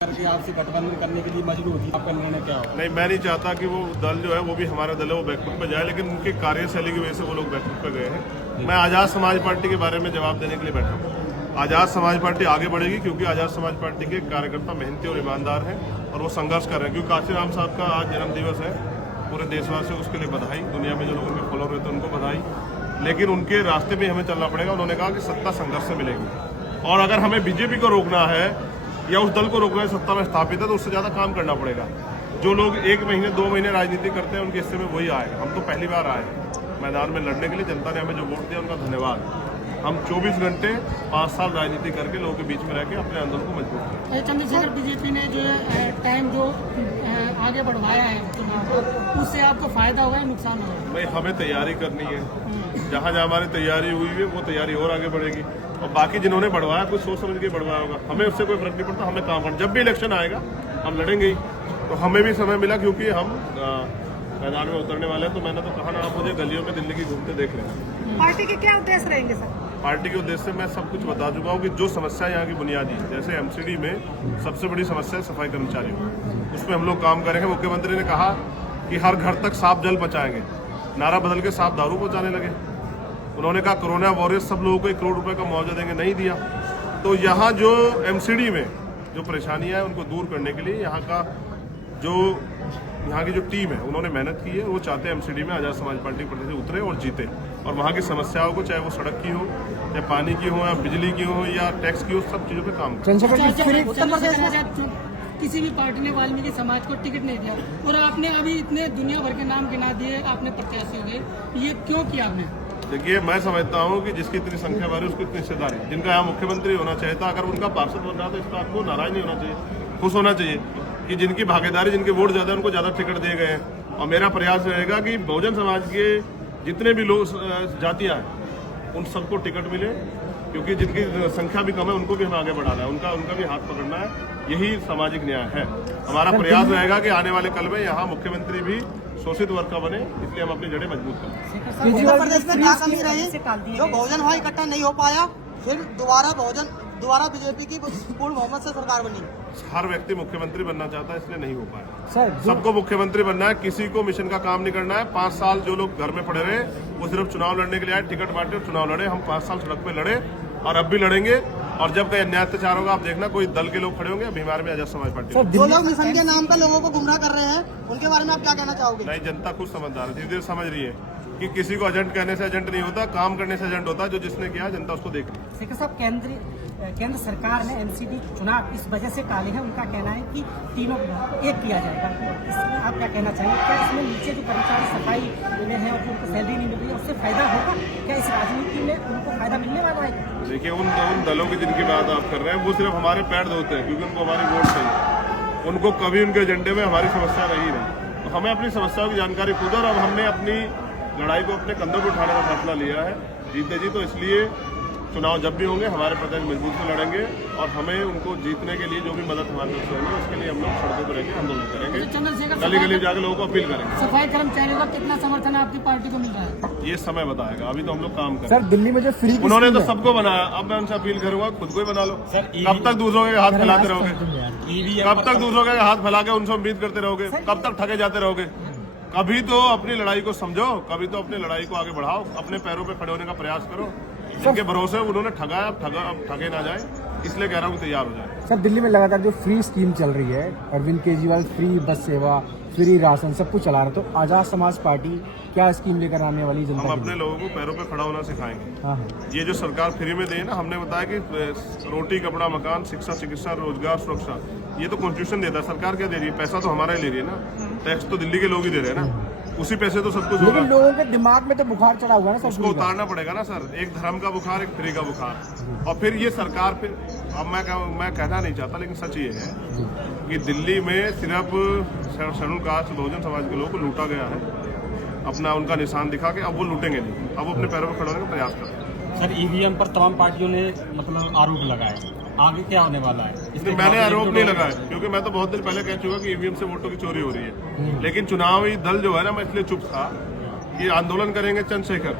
करके आपसे गठबंधन करने के लिए मजबूर होगी, आपका निर्णय क्या होगा? नहीं, मैं नहीं चाहता कि वो दल जो है वो भी हमारा दल है वो बैकफुट पर जाए, लेकिन उनकी कार्यशैली की वजह से वो लोग बैकफुट पर गए हैं। मैं आज़ाद समाज पार्टी के बारे में जवाब देने के लिए बैठा हूँ। आज़ाद समाज पार्टी आगे बढ़ेगी क्योंकि आज़ाद समाज पार्टी के कार्यकर्ता मेहनती और ईमानदार हैं और वो संघर्ष कर रहे हैं। क्योंकि काशीराम साहब का आज जन्म दिवस है, पूरे देशवासियों को उसके लिए बधाई, दुनिया में जो लोग उनके फॉलोअर रहते हैं उनको बधाई। लेकिन उनके रास्ते में हमें चलना पड़ेगा। उन्होंने कहा कि सत्ता संघर्ष से मिलेगी और अगर हमें बीजेपी को रोकना है या उस दल को रोकना है सत्ता में स्थापित है तो उससे ज़्यादा काम करना पड़ेगा। जो लोग 1 महीने 2 महीने राजनीति करते हैं उनके हिस्से में वही आए। हम तो पहली बार आए मैदान में लड़ने के लिए। जनता ने हमें जो वोट दिया उनका धन्यवाद। हम 24 घंटे 5 साल राजनीति करके लोगों के बीच में रह के अपने आंदोलन को मजबूत किया। चंद्रशेखर, बीजेपी ने जो टाइम जो आगे बढ़वाया है चुनाव, उससे आपको फायदा होगा या नुकसान होगा? भाई हमें तैयारी करनी है, जहाँ जहाँ हमारी तैयारी हुई है वो तैयारी और आगे बढ़ेगी। और बाकी जिन्होंने बढ़वाया कुछ सोच समझ के बढ़वाया होगा, हमें उससे कोई फर्क नहीं पड़ता। हमें काम करना, जब भी इलेक्शन आएगा हम लड़ेंगे ही। तो हमें भी समय मिला क्योंकि हम मैदान में उतरने वाले हैं। तो मैंने तो कहा ना, आप मुझे गलियों में दिल्ली की घूमते देख रहे हैं। पार्टी के क्या उद्देश्य रहेंगे सर? पार्टी के उद्देश्य मैं सब कुछ बता चुका हूँ कि जो समस्या यहाँ की बुनियादी, जैसे एमसीडी में सबसे बड़ी समस्या है सफाई कर्मचारियों, उसमें हम लोग काम करेंगे। मुख्यमंत्री ने कहा कि हर घर तक साफ जल पहुँचाएंगे, नारा बदल के साफ दारू पहुँचाने लगे। उन्होंने कहा कोरोना वॉरियर्स सब लोगों को 1 करोड़ रुपए का मुआवजा देंगे, नहीं दिया। तो यहाँ जो एमसीडी में जो परेशानियां हैं उनको दूर करने के लिए यहाँ की जो टीम है उन्होंने मेहनत की है। वो चाहते हैं एमसीडी में आज़ाद समाज पार्टी प्रति उतरे और जीते और वहाँ की समस्याओं को, चाहे वो सड़क की हो या पानी की हो या बिजली की हो या टैक्स की हो, सब चीज़ों पे काम करें। किसी भी पार्टी ने वाल्मीकि समाज को टिकट नहीं दिया और आपने अभी इतने दुनिया भर के नाम गिना दिए, आपने प्रत्याशी हुए, ये क्यों किया आपने? देखिए, मैं समझता हूँ कि जिसकी इतनी संख्या बढ़ी उसकी इतनी हिस्सेदारी। जिनका यहाँ मुख्यमंत्री होना चाहिए था, अगर उनका पार्षद बन रहा तो इस बात को नाराज नहीं होना चाहिए, खुश होना चाहिए कि जिनकी भागीदारी, जिनके वोट ज्यादा उनको ज्यादा टिकट दिए गए हैं। और मेरा प्रयास रहेगा कि बहुजन समाज के जितने भी लोग जातियाँ हैं उन सबको टिकट मिले, क्योंकि जिनकी संख्या भी कम है उनको भी हमें आगे बढ़ाना है, उनका भी हाथ पकड़ना है। यही सामाजिक न्याय है। हमारा प्रयास रहेगा कि आने वाले कल में यहाँ मुख्यमंत्री भी शोषित वर्ग का बने, इसलिए हम अपनी जड़ें मजबूत करें। उत्तर प्रदेश में क्या कमी रही जो बहुजन वहाँ इकट्ठा नहीं हो पाया, फिर दोबारा बीजेपी की पूर्ण बहुमत से सरकार बनी? हर व्यक्ति मुख्यमंत्री बनना चाहता है, इसलिए नहीं हो पाया। सबको मुख्यमंत्री बनना है, किसी को मिशन का काम नहीं करना है। 5 साल जो लोग घर में पड़े रहे वो सिर्फ चुनाव लड़ने के लिए आए, टिकट बांटे और चुनाव लड़े। हम 5 साल सड़क पे लड़े और अब भी लड़ेंगे। और जब कहीं अन्याय अत्याचार होगा आप देखना कोई दल के लोग खड़े होंगे। अभी हमारे में आज़ाद समाज पार्टी जो लोग मिशन के नाम पर लोगों को गुमराह कर रहे हैं उनके बारे में आप क्या कहना चाहोगे? नहीं, जनता खुद समझदार है, धीरे धीरे समझ रही है कि किसी को एजेंट कहने से एजेंट नहीं होता, काम करने से एजेंट होता है। जो जिसने किया जनता उसको देख रही है। शेखर साहब, केंद्र सरकार ने एमसीडी चुनाव इस वजह से टाले हैं। उनका कहना है कि तीनों एक किया जाएगा। इसमें आप क्या कहना चाहेंगे? क्या इसमें नीचे जो कर्मचारी सफाई में है और जो उनको सैलरी नहीं मिल रही है उससे फायदा होगा? क्या इस राजनीति में उनको फायदा मिलने वाला है? देखिए, उन दलों की जिनकी बात आप कर रहे हैं वो सिर्फ हमारे पैर धोते हैं क्योंकि उनको हमारी वोट चाहिए। उनको कभी उनके एजेंडे में हमारी समस्या रही नहीं। तो हमें अपनी समस्याओं की जानकारी खुद, और अब हमने अपनी लड़ाई को अपने कंधों पर उठाने का फैसला लिया है जीते जी। तो इसलिए चुनाव जब भी होंगे हमारे प्रत्याशी मजबूत से लड़ेंगे और हमें उनको जीतने के लिए जो भी मदद हमारे तरफ से होगी उसके लिए हम लोग सड़कों पर रहेंगे, आंदोलन करेंगे, गली गली जाकर लोगों को अपील करेंगे। सफाई कर्मचारियों का कितना समर्थन आपकी पार्टी को मिल रहा है? ये समय बताएगा, अभी तो हम लोग काम करें। सर, दिल्ली में जो फ्री उन्होंने तो सबको बनाया, अब मैं उनसे अपील करूंगा खुद को ही बना लो। कब तक दूसरों के हाथ फैलाते रहोगे? कब तक दूसरों के हाथ फैला के उनसे उम्मीद करते रहोगे? कब तक ठगे जाते रहोगे? कभी तो अपनी लड़ाई को समझो, कभी तो अपनी लड़ाई को आगे बढ़ाओ, अपने पैरों पे खड़े होने का प्रयास करो। जिनके भरोसे उन्होंने ठगाया, अब ठगे ना जाए, इसलिए कह रहा हूँ तैयार हो जाए। सर, दिल्ली में लगातार जो फ्री स्कीम चल रही है, अरविंद केजरीवाल फ्री बस सेवा, फ्री राशन सब कुछ चला रहे, तो आज़ाद समाज पार्टी क्या स्कीम लेकर आने वाली जनता? हम अपने लोगों को पैरों पे खड़ा होना सिखाएंगे। हाँ। ये जो सरकार फ्री में दे ना, हमने बताया कि रोटी, कपड़ा, मकान, शिक्षा, चिकित्सा, रोजगार, सुरक्षा, ये तो कॉन्स्टिट्यूशन देता है। सरकार क्या दे रही है? पैसा तो हमारा ही ले रही है ना, टैक्स तो दिल्ली के लोग ही दे रहे हैं ना, उसी पैसे तो सब कुछ होगा। लेकिन लोगों के दिमाग में तो बुखार चढ़ा हुआ है ना, उसको उतारना पड़ेगा ना सर। एक धर्म का बुखार, एक फ्री का बुखार। और फिर ये सरकार, फिर अब मैं कहना नहीं चाहता लेकिन सच ये है कि दिल्ली में सिर्फ शेड्यूल कास्ट बहुजन समाज के लोगों को लूटा गया है, अपना उनका निशान दिखा के। अब वो लूटेंगे नहीं, अब वो अपने पैरों पर खड़े होने का प्रयास कर रहे हैं। सर, ईवीएम पर तमाम पार्टियों ने मतलब आरोप लगाया, आगे क्या होने वाला है? इसलिए मैंने आरोप नहीं लगाया, क्योंकि मैं तो बहुत दिन पहले कह चुका कि ईवीएम से वोटों की चोरी हो रही है। लेकिन चुनावी दल जो है ना, मैं इसलिए चुप था कि आंदोलन करेंगे चंद्रशेखर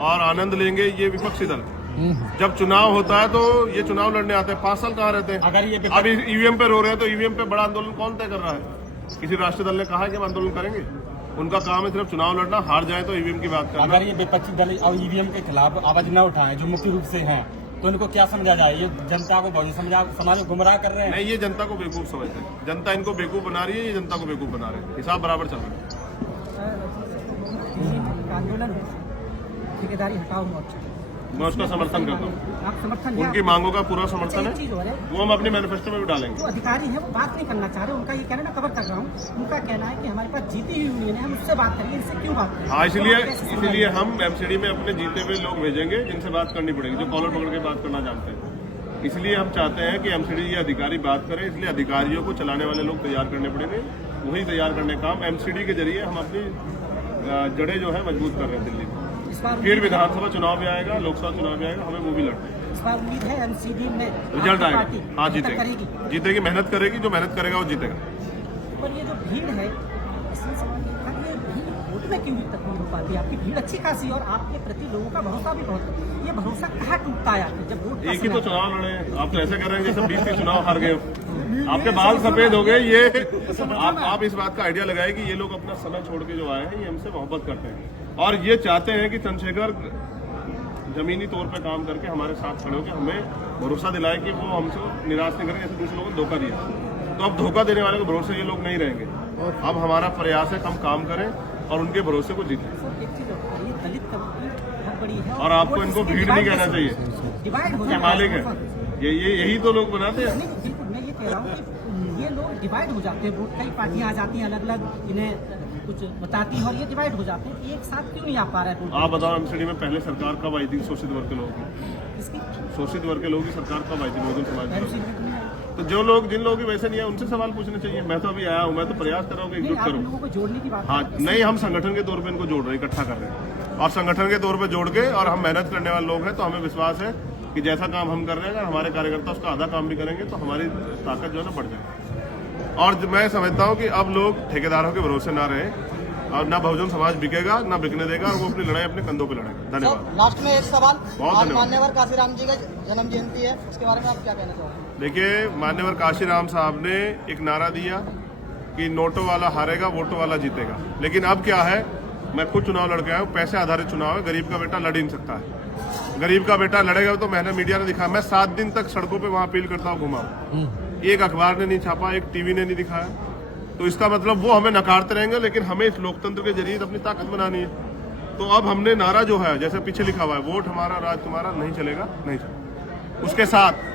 और आनंद लेंगे ये विपक्षी दल। जब चुनाव होता है तो ये चुनाव लड़ने आते हैं, 5 साल कहाँ रहते हैं। अगर ये अब ईवीएम पे रो रहे हैं तो ईवीएम पे बड़ा आंदोलन कौन तय कर रहा है? किसी राष्ट्रीय दल ने कहा है कि हम आंदोलन करेंगे? उनका काम है सिर्फ चुनाव लड़ना, हार जाए तो ईवीएम की बात करना। अगर ये विपक्षी दल और ईवीएम के खिलाफ आवाज न उठाएं जो मुख्य रूप से हैं, तो इनको क्या समझा जाए? ये जनता को बहुत समाज को गुमराह कर रहे हैं। नहीं, ये जनता को बेवकूफ समझते हैं। जनता इनको बेवकूफ बना रही है, ये जनता को बेवकूफ बना रहे हैं। हिसाब बराबर चल रहा है। आंदोलन है ठेकेदारी हटाओ मोर्चा, मैं उसका समर्थन करता हूँ। आप समर्थन उनकी मांगों का पूरा समर्थन एक चीज है, और है, वो हम अपने मैनिफेस्टो में भी डालेंगे। जो अधिकारी है वो बात नहीं करना चाह रहे, उनका ये कहना, मैं कवर कर रहा हूँ, उनका कहना है कि हमारे पास जीती हुई यूनियन है, हम उससे बात करेंगे, इनसे क्यों बात करें? हाँ, इसीलिए हम एमसीडी में अपने जीते हुए लोग भेजेंगे जिनसे बात करनी पड़ेगी, जो कॉलर पकड़ के बात करना जानते हैं। इसलिए हम चाहते हैं कि एमसीडी ये अधिकारी बात करें, इसलिए अधिकारियों को चलाने वाले लोग तैयार करने पड़ेंगे। वही तैयार करने का काम एमसीडी के जरिए हम अपनी जड़ें जो है मजबूत कर रहे हैं दिल्ली में। इस बार फिर विधानसभा चुनाव भी आएगा, लोकसभा चुनाव भी आएगा, हमें वो भी लड़ना है। इस बार उम्मीद है एमसीडी में रिजल्ट आपकी आएगा। पार्टी हाँ, करेगी। जीतेगी, मेहनत करेगी, जो मेहनत करेगा वो जीतेगा। पर ये जो भीड़ है, इसमें सवाल ये था कि ये भीड़ वोट में क्यों तक नहीं हो पाती? आपकी भीड़ अच्छी खासी और आपके प्रति लोगों का भरोसा भी बहुत है। ये भरोसा कहाँ टूटता है आपके जब वोट? एक ही तो चुनाव लड़े हैं, आप तो ऐसे कर रहे हैं जैसे 20 चुनाव हार गए। आपके बाल सफेद हो गए। ये आप इस बात का आइडिया लगाए कि ये लोग अपना समय छोड़ के जो आए हैं, ये हमसे मोहब्बत करते हैं और ये चाहते हैं कि चंद्रशेखर जमीनी तौर पे काम करके हमारे साथ खड़े होकर हमें भरोसा दिलाए कि वो हमसे निराश नहीं करेंगे, जैसे दूसरे लोगों को धोखा दिया। तो अब धोखा देने वाले को भरोसे ये लोग नहीं रहेंगे। अब हमारा प्रयास है कि हम काम करें और उनके भरोसे को जीतें। एक चीज और, ये दलित कम्युनिटी बहुत बड़ी है और आपको इनको भीड़ नहीं कहना चाहिए, डिवाइड हो ये जाता मालिक है। यही तो लोग बनाते हैं। नहीं, बिल्कुल मैं ये कह रहा हूँ कि ये लोग डिवाइड हो जाते हैं, वोट कई पार्टियां आ जाती हैं अलग अलग, इन्हें कुछ बताती हैं और ये डिवाइड हो जाते हैं। एक साथ क्यों नहीं आ पा रहा है? आप बताओ, एमसीडी में पहले सरकार कब आई थी? शोषित वर्ग के लोगों की, इसकी शोषित वर्ग के लोगों की सरकार कब आई थी? बहुजन समाज की। एमसीडी में नहीं आई। तो जो लोग, जिन लोगों की वैसे नहीं है, उनसे सवाल पूछने चाहिए। मैं तो अभी आया हूँ, मैं तो प्रयास कर रहा हूँ कि नहीं, एकजुट आप करूँ। लोगों को जोड़ने की बात हाँ, कर रहे हैं। नहीं, हम संगठन के तौर पे इनको जोड़ रहे हैं, इकट्ठा कर रहे हैं और संगठन के तौर पे जोड़ के, और हम मेहनत करने वाले लोग हैं, तो हमें विश्वास है कि जैसा काम हम कर रहे हैं, अगर हमारे कार्यकर्ता उसका आधा काम भी करेंगे तो हमारी ताकत जो है ना बढ़ जाएगी। और मैं समझता हूँ कि अब लोग ठेकेदारों के भरोसे ना रहे और ना बहुजन समाज बिकेगा, ना बिकने देगा, और वो अपनी लड़ाई अपने कंधों पे लड़ेगा। धन्यवाद। लास्ट में एक सवाल, बहुत आज धन्यवाद। मान्यवर काशीराम जी का जन्म जयंती है, उसके बारे में आप क्या कहना चाहोगे? देखिए, मान्यवर काशीराम साहब ने एक नारा दिया कि नोटों वाला हारेगा, वोटों वाला जीतेगा। लेकिन अब क्या है, मैं खुद चुनाव लड़ के आया हूँ, पैसे आधारित चुनाव है, गरीब का बेटा लड़ ही नहीं सकता है। गरीब का बेटा लड़ेगा तो मैंने मीडिया ने दिखाया, मैं 7 दिन तक सड़कों पे वहां अपील करता हूँ, घुमा। एक अखबार ने नहीं छापा, एक टीवी ने नहीं दिखाया। तो इसका मतलब वो हमें नकारते रहेंगे, लेकिन हमें इस लोकतंत्र के जरिए अपनी ताकत बनानी है। तो अब हमने नारा जो है, जैसे पीछे लिखा हुआ है, वोट हमारा राज तुम्हारा, नहीं चलेगा, नहीं चलेगा। उसके साथ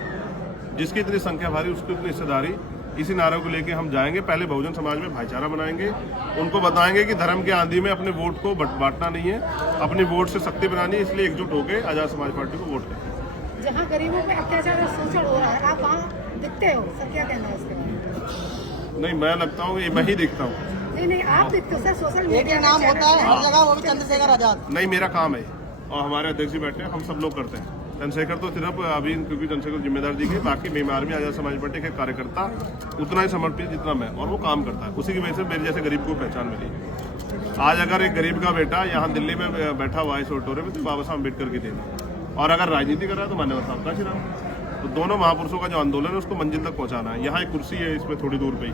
जिसकी इतनी संख्या भारी, उसकी इतनी हिस्सेदारी, इसी नारे को लेके हम जाएंगे। पहले बहुजन समाज में भाईचारा बनाएंगे, उनको बताएंगे कि धर्म के आंधी में अपने वोट को बांटना नहीं है, अपनी वोट से शक्ति बनानी है। इसलिए एकजुट होकर आजाद समाज पार्टी को वोट करें। जहाँ गरीबों पे अत्याचार और शोषण हो रहा है, आप वहाँ दिखते हो, सर क्या कहना है इसके बारे में? नहीं, मैं लगता हूँ कि मैं ही दिखता हूँ। नहीं, आप दिखते हो सर, सोशल एक मीडिया ही नाम होता है हर जगह, वो भी चंद्रशेखर आजाद। नहीं, मेरा काम है और हमारे अध्यक्ष जी बैठे हैं, हम सब लोग करते हैं। चंद्रशेखर तो सिर्फ अभी, क्योंकि चंद्रशेखर जिम्मेदार दी गई, बाकी बीमार में आजाद समाज पार्टी के कार्यकर्ता उतना ही समर्पित जितना मैं, और वो काम करता है। उसी की वजह से मेरे जैसे गरीब को पहचान मिली। आज अगर एक गरीब का बेटा यहाँ दिल्ली में बैठा हुआ है इस ऑडिटोरियम में, तो बाबा साहब अम्बेडकर की देन, और अगर राजनीति कर रहा है तो मान्यवर साहब काशीराम। तो दोनों महापुरुषों का जो आंदोलन है उसको मंजिल तक पहुंचाना है। यहाँ एक कुर्सी है, इसमें थोड़ी दूर पे ही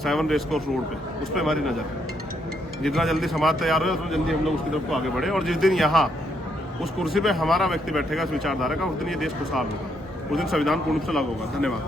7 रेसकोर्स रोड पे, उस पर हमारी नजर है। जितना जल्दी समाज तैयार हो, उतना जल्दी हम लोग उसकी तरफ को आगे बढ़े। और जिस दिन यहाँ उस कुर्सी पे हमारा व्यक्ति बैठेगा इस विचारधारा का, उस दिन ये देश खुशहाल होगा, उस दिन संविधान पूर्ण रूप से लागू होगा। धन्यवाद।